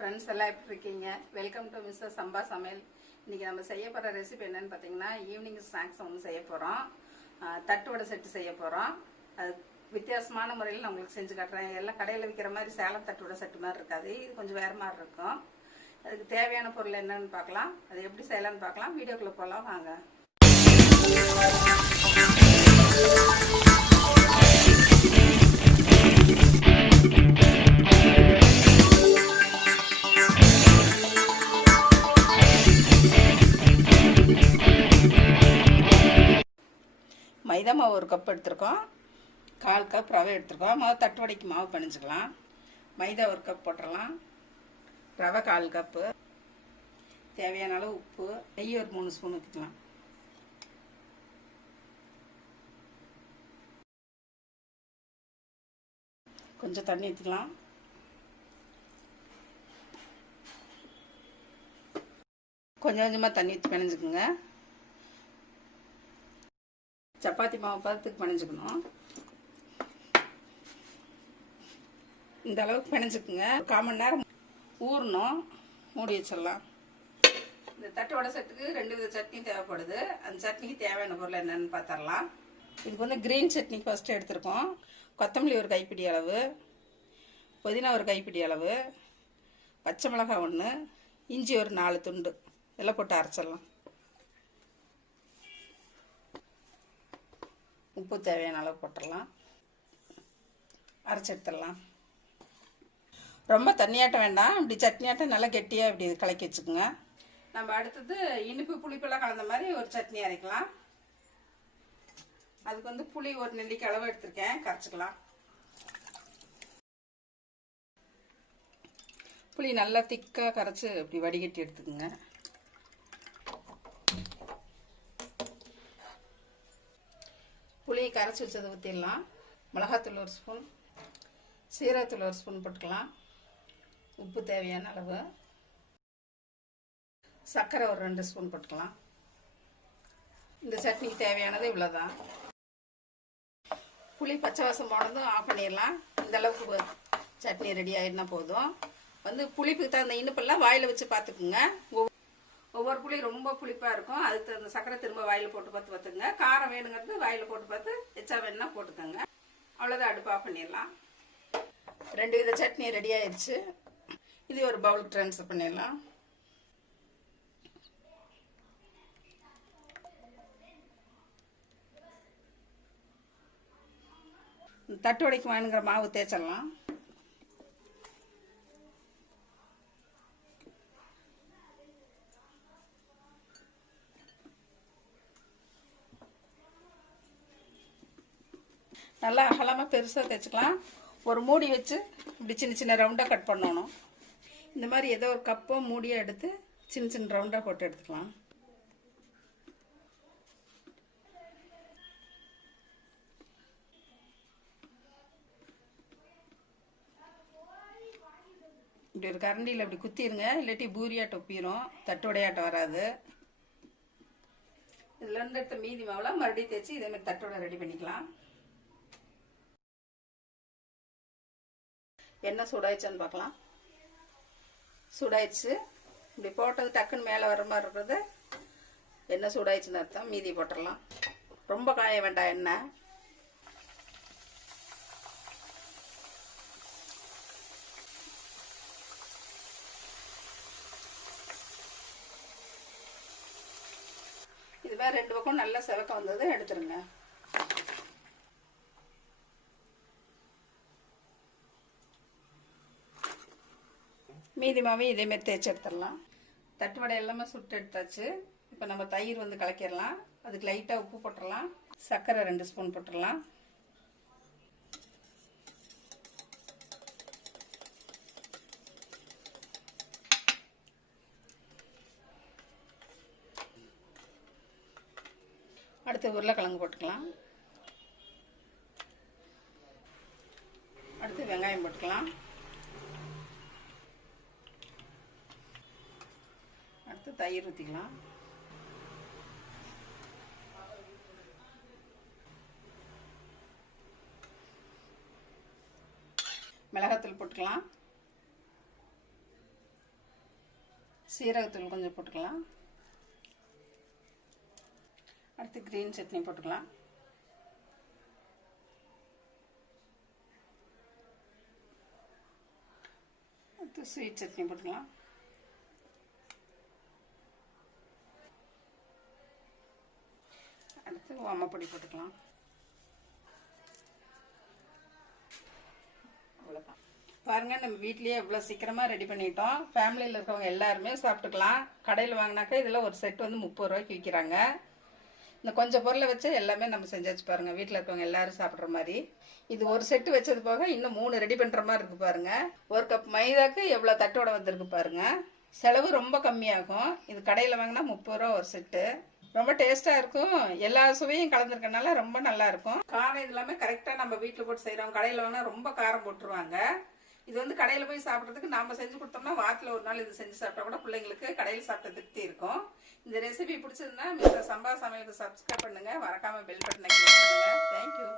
friends, all எப்படி இருக்கீங்க? Welcome to mister சம்பா சமையல். இன்னைக்கு நம்ம செய்ய போற ரெசிபி என்னன்னு பாத்தீங்கன்னா ஈவினிங் ஸ்நாக்ஸ் ஒன்று செய்ய போறோம். தட்டு வடை செட் செய்ய போறோம். அது வித்தியாசமான முறையில் நான் உங்களுக்கு செஞ்சு காட்டுறேன். எல்லாம் கடையில் விற்கிற மாதிரி சேலம் தட்டு வடை செட் மாதிரி இருக்காது. இது கொஞ்சம் வேற மாதிரி இருக்கும். அதுக்கு தேவையான பொருள் என்னன்னு பார்க்கலாம். அது எப்படி செய்யலாம்னு பார்க்கலாம். வீடியோக்குள்ள போகலாம் வாங்க. மைதா மாவு ஒரு கப் எடுத்துருக்கோம், 1/4 கப் ரவை எடுத்துருக்கோம். தட்டு வடைக்கு மாவு பிணைஞ்சிக்கலாம். மைதா ஒரு கப் போட்டுடலாம், ரவை 1/4 கப்பு, தேவையான அளவு உப்பு, நெய் ஒரு 3 ஸ்பூன் ஊற்றிக்கலாம். கொஞ்சம் தண்ணி ஊற்றிக்கலாம். கொஞ்சம் கொஞ்சமாக தண்ணி ஊற்றி பிணைஞ்சுக்குங்க. சப்பாத்தி மாவு பதத்துக்கு பிணைஞ்சுக்கணும். இந்த அளவுக்கு பிணைஞ்சுக்குங்க. 1/4 மணி நேரம் ஊறணும். மூடி வச்சிடலாம். இந்த தட்டு வடை செட்டுக்கு 2 வித சட்னி தேவைப்படுது. அந்த சட்னிக்கு தேவையான பொருள் என்னன்னு பார்த்துடலாம். இதுக்கு வந்து கிரீன் சட்னி ஃபர்ஸ்ட் எடுத்துருக்கோம். கொத்தமல்லி ஒரு கைப்பிடி அளவு, புதினா ஒரு கைப்பிடி அளவு, பச்சை மிளகாய் 1, இஞ்சி ஒரு 4 துண்டு, இதெல்லாம் போட்டு அரைச்சிடலாம். உப்பு தேவையான அளவு போட்டுடலாம். அரைச்சி எடுத்துடலாம். ரொம்ப தண்ணியாட்டம் வேண்டாம், இப்படி சட்னியாட்டம் நல்லா கெட்டியாக இப்படி கலக்கி வச்சுக்கோங்க. நம்ம அடுத்தது இனிப்பு புளிப்பெல்லாம் கலந்த மாதிரி ஒரு சட்னி அரைக்கலாம். அதுக்கு வந்து புளி ஒரு நெல்லிக்காய் அளவு எடுத்திருக்கேன், கரைச்சிக்கலாம். புளி நல்லா திக்காக கரைச்சி இப்படி வடிகட்டி எடுத்துக்கோங்க. புளியை கரைச்சி வச்சதை ஊற்றிடலாம். மிளகாத்தூள் 1 ஸ்பூன், சீரகத்தூள் 1 ஸ்பூன் போட்டுக்கலாம். உப்பு தேவையான அளவு, சர்க்கரை ஒரு 2 ஸ்பூன் போட்டுக்கலாம். இந்த சட்னிக்கு தேவையானது இவ்வளோதான். புளி பச்சை வாசம் போனதும் ஆஃப் பண்ணிடலாம். இந்த அளவுக்கு சட்னி ரெடி ஆகிடுனா போதும். வந்து புளிப்புக்கு தகுந்த இனிப்பெல்லாம் வாயில் வச்சு பார்த்துக்குங்க. ஒவ்வொரு புளி ரொம்ப புளிப்பாக இருக்கும், அதுக்கு அந்த சர்க்கரை திரும்ப வாயில் போட்டு பார்த்துங்க. காரம் வேணுங்கிறது வாயில் போட்டு பார்த்து எச்சா வேணும்னா போட்டுக்கோங்க. அவ்வளோதான், அடுப்பு ஆஃப் பண்ணிடலாம். 2 வித சட்னி ரெடி ஆயிடுச்சு. இது ஒரு பவுலுக்கு ட்ரான்ஸ்ஃபர் பண்ணிடலாம். தட்டு வடைக்கு வேணுங்கிற மாவு தேய்ச்சிடலாம். நல்லா அகலமாக பெருசாக தைச்சிக்கலாம். ஒரு மூடி வச்சு இப்படி சின்ன சின்ன ரவுண்டாக கட் பண்ணணும். இந்த மாதிரி ஏதோ ஒரு கப்போ மூடியாக எடுத்து சின்ன சின்ன ரவுண்டாக போட்டு எடுத்துக்கலாம். இப்படி ஒரு கரண்டியில் இப்படி குத்திடுங்க, இல்லாட்டி பூரியாட்டம் ஒப்பிடும், தட்டுவடையாட்டம் வராது. இதுல இருந்து எடுத்த மீதி மாவுலாம் மறுபடியும் தேய்ச்சி இதே மாதிரி தட்டோட ரெடி பண்ணிக்கலாம். எண்ணெய் சூடாயிடுச்சான்னு பார்க்கலாம். சூடாயிடுச்சு. இப்படி போட்டது டக்குன்னு மேலே வர மாதிரி இருக்கிறது எண்ணெய் சூடாயிடுச்சுன்னு அர்த்தம். மீதி போட்டுடலாம். ரொம்ப காய வேண்டாம் எண்ணெய். இதுவே 2 பக்கம் நல்லா செவக்க வந்தது எடுத்துருங்க. மீதி மாவே இதேமாரி தேய்ச்சி எடுத்துடலாம். தட்டு வடை எல்லாமே சுட்டு எடுத்தாச்சு. இப்போ நம்ம தயிர் வந்து கலக்கிடலாம். அதுக்கு லைட்டாக உப்பு போட்டுடலாம். சர்க்கரை 2 ஸ்பூன் போட்டுடலாம். அடுத்து உருளைக்கிழங்கு போட்டுக்கலாம். அடுத்து வெங்காயம் போட்டுக்கலாம். அடுத்து தயிர் ஊற்றிக்கலாம். மிளகாத்தூள் போட்டுக்கலாம். சீரகத்தூள் கொஞ்சம் போட்டுக்கலாம். அடுத்து கிரீன் சட்னி போட்டுக்கலாம். அடுத்து ஸ்வீட் சட்னி போட்டுக்கலாம். அடுத்து ஓமப்பொடி போட்டுக்கலாம். அவ்வளோதான். பாருங்க, நம்ம வீட்லயே எவ்வளோ சீக்கிரமாக ரெடி பண்ணிட்டோம். ஃபேமிலியில் இருக்கவங்க எல்லாருமே சாப்பிட்டுக்கலாம். கடையில் வாங்கினாக்கா இதில் ஒரு செட் வந்து 30 ரூபாய்க்கு விற்கிறாங்க. இந்த கொஞ்சம் பொருளை வச்சு எல்லாமே நம்ம செஞ்சாச்சு பாருங்க. வீட்டில் இருக்கவங்க எல்லாரும் சாப்பிட்ற மாதிரி. இது ஒரு செட்டு வச்சது போக இன்னும் 3 ரெடி பண்ணுற மாதிரி இருக்கு பாருங்க. 1 கப் மைதாக்கு எவ்வளோ தட்டோட வந்திருக்கு பாருங்க. செலவு ரொம்ப கம்மியாகும். இது கடையில் வாங்கினா 30 ரூபா ஒரு செட்டு. ரொம்ப டேஸ்ட்டாக இருக்கும். எல்லா சுவையும் கலந்துருக்கனால ரொம்ப நல்லா இருக்கும். காரம் இது எல்லாமே கரெக்டாக நம்ம வீட்டில் போட்டு செய்கிறோம். கடையில் வாங்கினா ரொம்ப காரம் போட்டுருவாங்க. இது வந்து கடையில் போய் சாப்பிட்றதுக்கு நம்ம செஞ்சு கொடுத்தோம்னா வாரத்தில் ஒரு நாள் இது செஞ்சு சாப்பிட்டா கூட பிள்ளைங்களுக்கு கடையில் சாப்பிட்ட திருப்தி இருக்கும். இந்த ரெசிபி பிடிச்சதுன்னா மிஸ்டர் சம்பா சமையலுக்கு சப்ஸ்கிரைப் பண்ணுங்க. மறக்காம பெல் பட்டனை கிளிக் பண்ணுங்க. தேங்க்யூ.